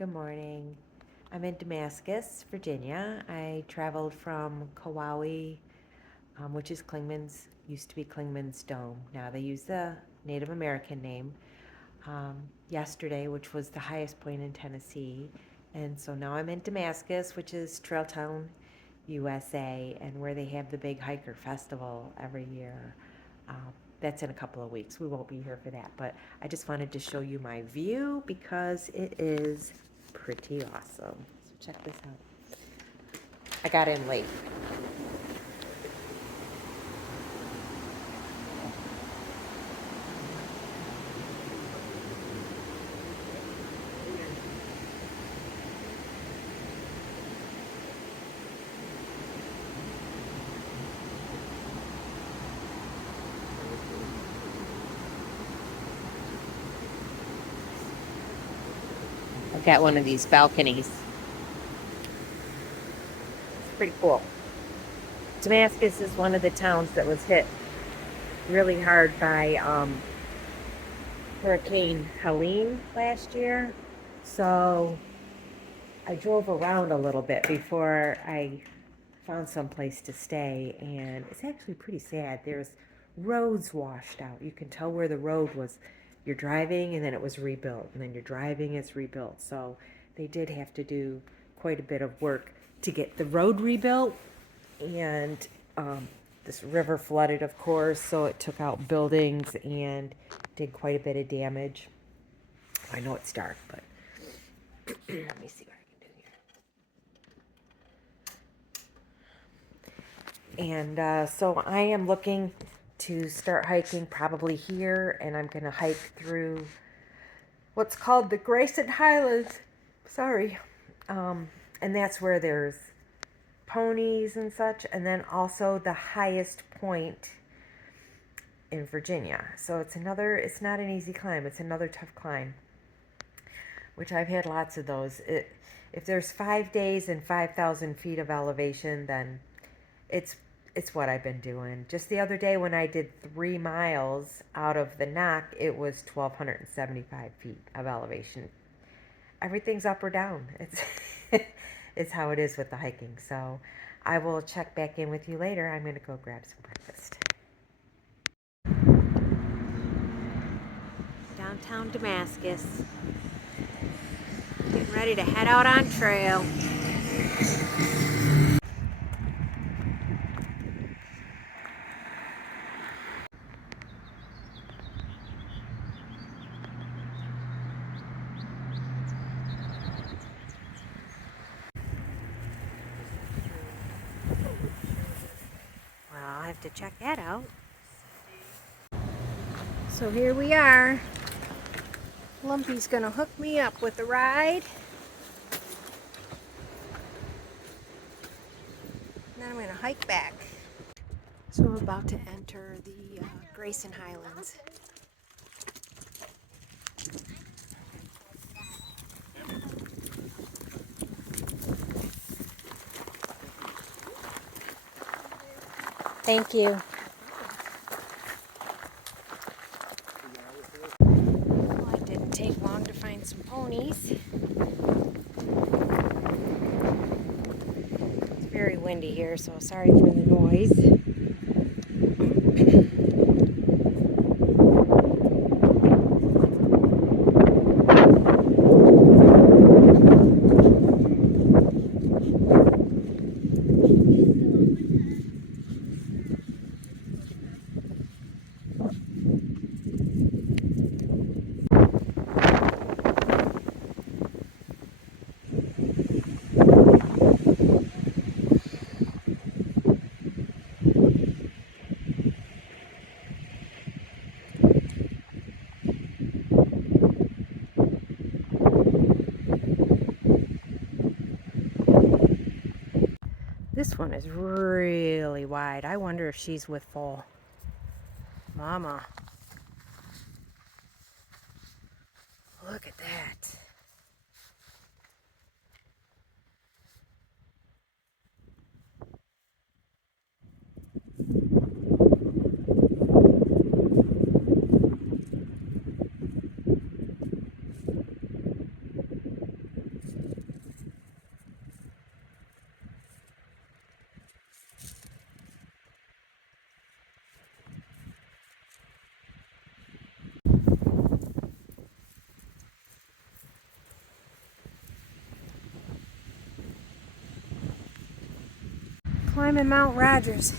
Good morning. I'm in Damascus, Virginia. I traveled from Kauai, which is used to be Klingman's Dome. Now they use the Native American name, yesterday, which was the highest point in Tennessee. And so now I'm in Damascus, which is Trail Town, USA, and where they have the big hiker festival every year. That's in a couple of weeks. We won't be here for that, but I just wanted to show you my view because it is pretty awesome. So check this out. I got in late. I've got one of these balconies. It's pretty cool. Damascus is one of the towns that was hit really hard by Hurricane Helene last year. So I drove around a little bit before I found some place to stay, and it's actually pretty sad. There's roads washed out. You can tell where the road was. You're driving and then it was rebuilt, and then you're driving, it's rebuilt. So they did have to do quite a bit of work to get the road rebuilt, and this river flooded, of course, so it took out buildings and did quite a bit of damage. I know it's dark, but let me see what I can do here. And so I am looking to start hiking probably here, and I'm going to hike through what's called the Grayson Highlands. Sorry. And that's where there's ponies and such, and then also the highest point in Virginia. So it's not an easy climb. It's another tough climb, which I've had lots of those. If there's 5 days and 5,000 feet of elevation, then it's what I've been doing. Just the other day when I did 3 miles out of the knock, it was 1,275 feet of elevation. Everything's up or down. It's how it is with the hiking. So I will check back in with you later. I'm going to go grab some breakfast. Downtown Damascus. Getting ready to head out on trail. I'll have to check that out. So here we are. Lumpy's gonna hook me up with a ride. And then I'm gonna hike back. So I'm about to enter the Grayson Highlands. Thank you. Well, it didn't take long to find some ponies. It's very windy here, so sorry for the noise. This one is really wide. I wonder if she's with foal. Mama. Look at that. climbing Mount Rogers.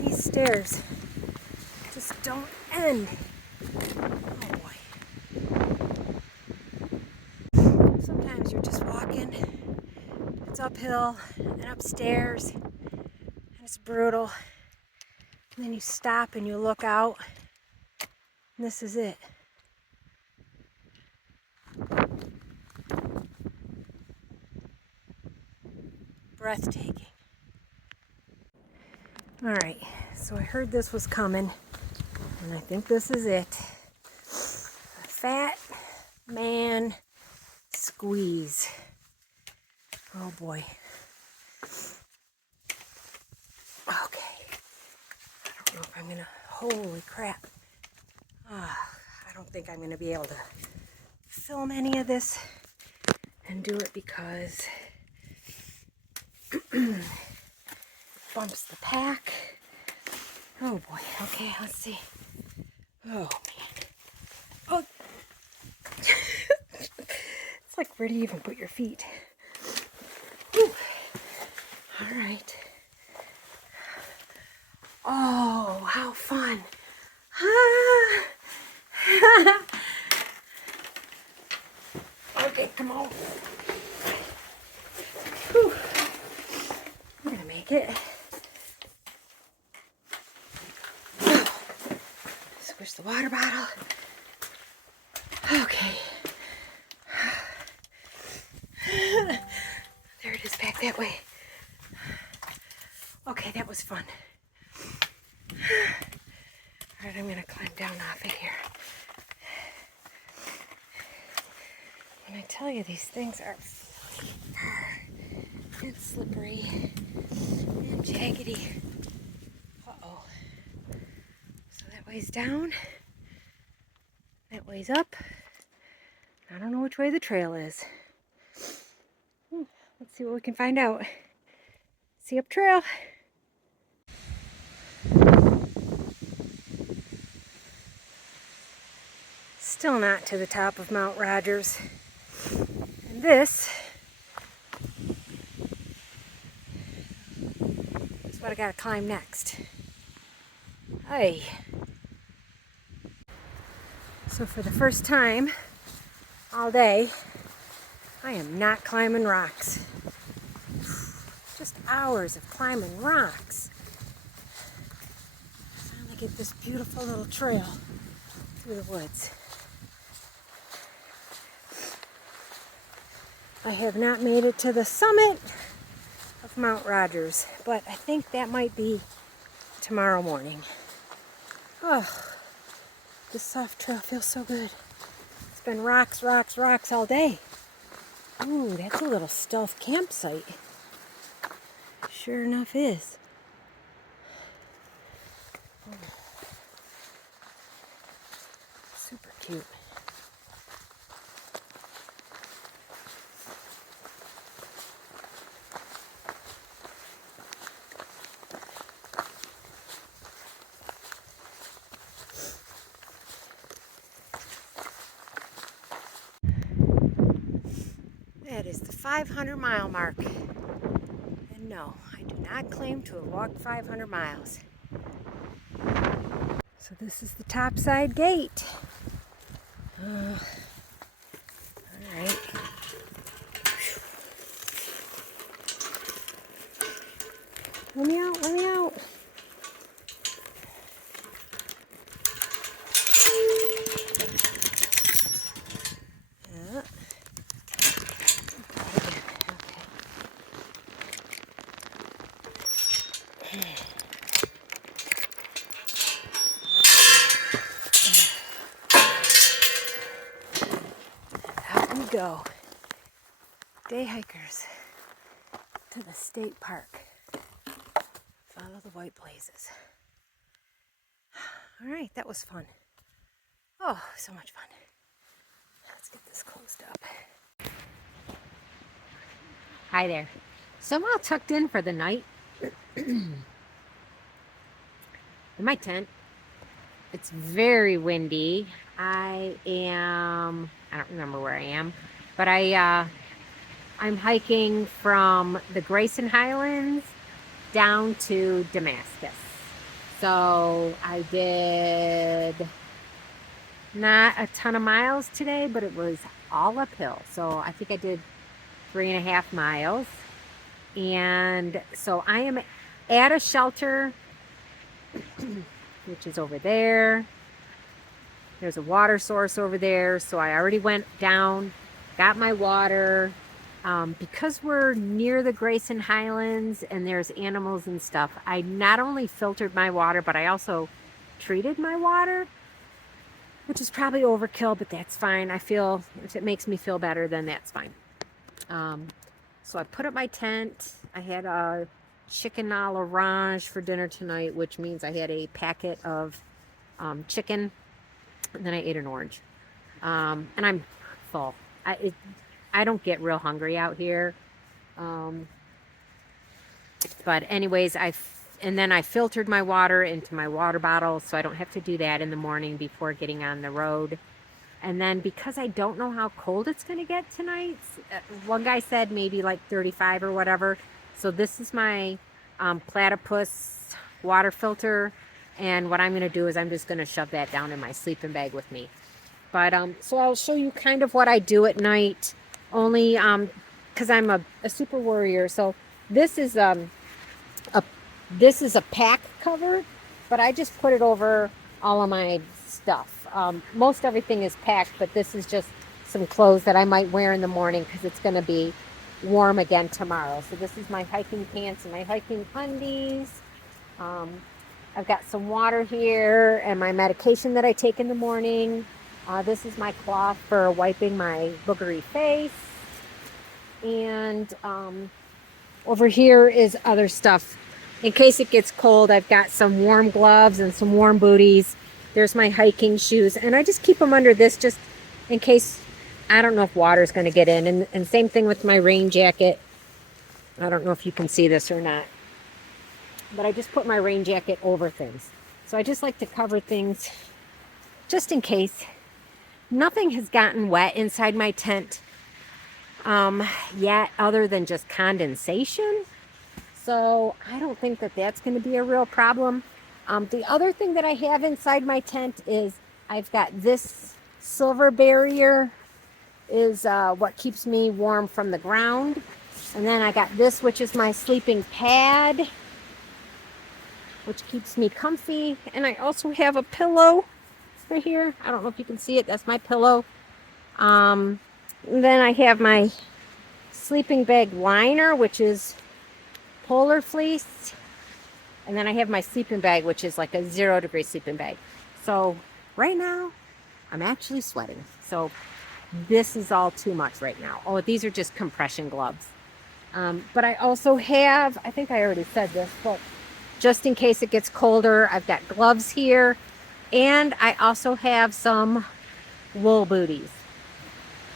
These stairs just don't end. Oh boy. Sometimes you're just walking, it's uphill and upstairs, and it's brutal. And then you stop and you look out, and this is it. Breathtaking. All right, so I heard this was coming, and I think this is it. A fat man squeeze. Oh boy. Okay. I don't know if I'm gonna, holy crap. I don't think I'm gonna be able to film any of this and do it because bumps the pack. Oh boy. Okay, let's see. Oh man. Oh. It's like, where do you even put your feet? Whew. All right. Oh, how fun. Okay, come on. Whew. I'm gonna make it. Squish the water bottle. Okay. There it is, back that way. Okay, that was fun. All right, I'm gonna climb down off of here. When I tell you, these things are far and slippery and jaggedy. Uh-oh. So that way's down. That way's up. I don't know which way the trail is. Let's see what we can find out. See up trail. Still not to the top of Mount Rogers. And this is what I gotta climb next. Hey. So for the first time all day, I am not climbing rocks. Just hours of climbing rocks. Finally get this beautiful little trail through the woods. I have not made it to the summit of Mount Rogers, but I think that might be tomorrow morning. Oh, this soft trail feels so good. It's been rocks, rocks, rocks all day. Ooh, that's a little stealth campsite. Sure enough is. Oh. Super cute. That is the 500-mile mark. And no, I do not claim to have walked 500 miles. So this is the topside gate. All right. Let me out, let me out. Yeah. Out we go. Day hikers to the state park. Follow the white blazes. All right, that was fun. Oh, so much fun. Let's get this closed up. Hi there. So I'm all tucked in for the night in my tent. It's very windy. I don't remember where I am, but I'm hiking from the Grayson Highlands down to Damascus. So I did not a ton of miles today, but it was all uphill. So I think I did 3.5 miles. And so I am at a shelter, which is over there. There's a water source over there. So I already went down, got my water. Because we're near the Grayson Highlands and there's animals and stuff, I not only filtered my water, but I also treated my water, which is probably overkill, but that's fine. I feel if it makes me feel better, then that's fine. So I put up my tent. I had a chicken a l'orange for dinner tonight, which means I had a packet of chicken, and then I ate an orange. And I'm full. I don't get real hungry out here. But anyways, and then I filtered my water into my water bottle, so I don't have to do that in the morning before getting on the road. And then because I don't know how cold it's going to get tonight, one guy said maybe like 35 or whatever. So this is my platypus water filter. And what I'm going to do is I'm just going to shove that down in my sleeping bag with me. But so I'll show you kind of what I do at night, only because I'm a super warrior. So this is a pack cover, but I just put it over all of my stuff. Most everything is packed, but this is just some clothes that I might wear in the morning because it's going to be warm again tomorrow. So this is my hiking pants and my hiking undies. I've got some water here and my medication that I take in the morning. This is my cloth for wiping my boogery face. And over here is other stuff. In case it gets cold, I've got some warm gloves and some warm booties. There's my hiking shoes. And I just keep them under this just in case, I don't know if water's going to get in. And same thing with my rain jacket. I don't know if you can see this or not. But I just put my rain jacket over things. So I just like to cover things just in case. Nothing has gotten wet inside my tent yet, other than just condensation. So I don't think that that's going to be a real problem. The other thing that I have inside my tent is I've got this silver barrier is what keeps me warm from the ground. And then I got this, which is my sleeping pad, which keeps me comfy. And I also have a pillow right here. I don't know if you can see it. That's my pillow. And then I have my sleeping bag liner, which is polar fleece. And then I have my sleeping bag, which is like a 0-degree sleeping bag. So right now, I'm actually sweating. So this is all too much right now. Oh, these are just compression gloves. But I also have, I think I already said this, but just in case it gets colder, I've got gloves here. And I also have some wool booties.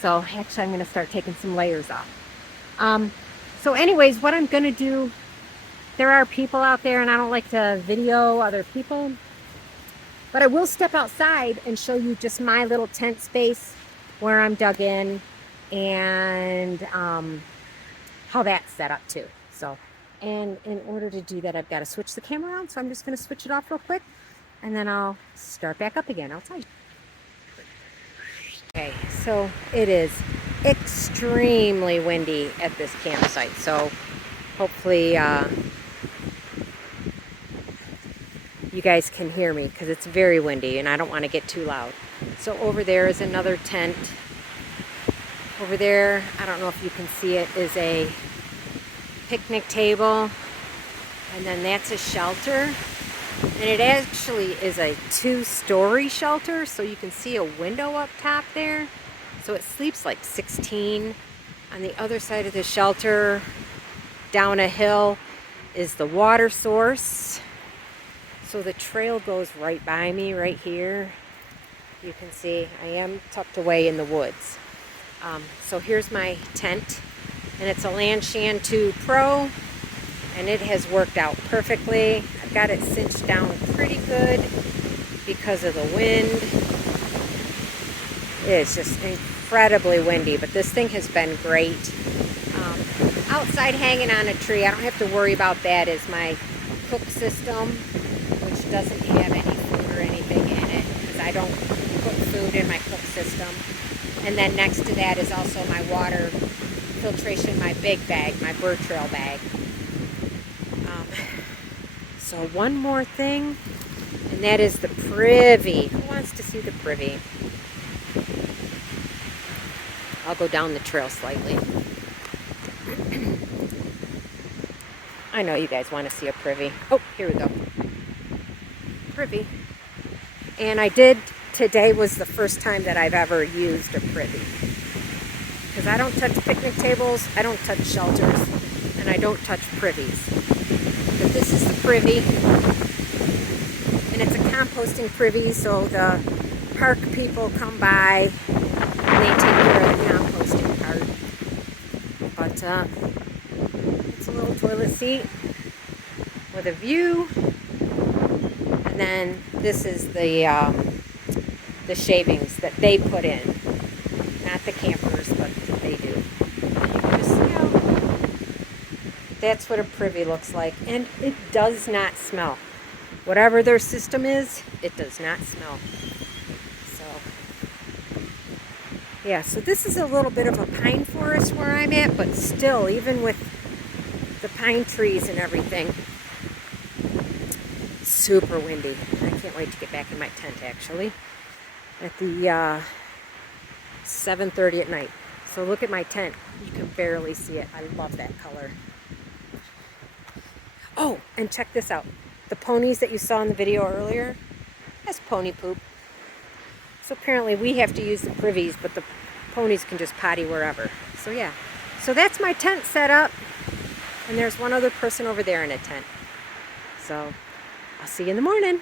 So actually I'm going to start taking some layers off. So anyways, what I'm going to do, there are people out there and I don't like to video other people, but I will step outside and show you just my little tent space where I'm dug in and how that's set up too. So, and in order to do that, I've got to switch the camera on. So I'm just going to switch it off real quick and then I'll start back up again outside. Okay, so it is extremely windy at this campsite. So hopefully you guys can hear me because it's very windy and I don't want to get too loud. So over there is another tent. Over there, I don't know if you can see it, is a picnic table. And then that's a shelter. And it actually is a 2-story shelter, so you can see a window up top there. So it sleeps like 16. On the other side of the shelter, down a hill, is the water source. So the trail goes right by me right here. You can see I am tucked away in the woods. So here's my tent, and it's a Lanshan 2 Pro. And it has worked out perfectly. I've got it cinched down pretty good because of the wind. It's just incredibly windy, but this thing has been great. outside hanging on a tree. I don't have to worry about that. Is my cook system, which doesn't have any food or anything in it, because I don't cook food in my cook system. And then next to that is also my water filtration, my big bag, my bird trail bag. So one more thing, and that is the privy. Who wants to see the privy? I'll go down the trail slightly. I know you guys want to see a privy. Oh, here we go. Privy. And today was the first time that I've ever used a privy. Because I don't touch picnic tables, I don't touch shelters, and I don't touch privies. But this is the privy. And it's a composting privy, so the park people come by and they take care of the composting part. But it's a little toilet seat with a view. And then this is the shavings that they put in. Not the campers, but they do. And you can just see how that's what a privy looks like. And it does not smell. Whatever their system is, it does not smell. So, yeah, so this is a little bit of a pine forest where I'm at, but still, even with the pine trees and everything, super windy. I can't wait to get back in my tent, actually, at the 7:30 at night. So look at my tent. You can barely see it. I love that color. Oh, and check this out. The ponies that you saw in the video earlier, that's pony poop. So apparently we have to use the privies, but the ponies can just potty wherever. So yeah. So that's my tent set up. And there's one other person over there in a tent. So I'll see you in the morning.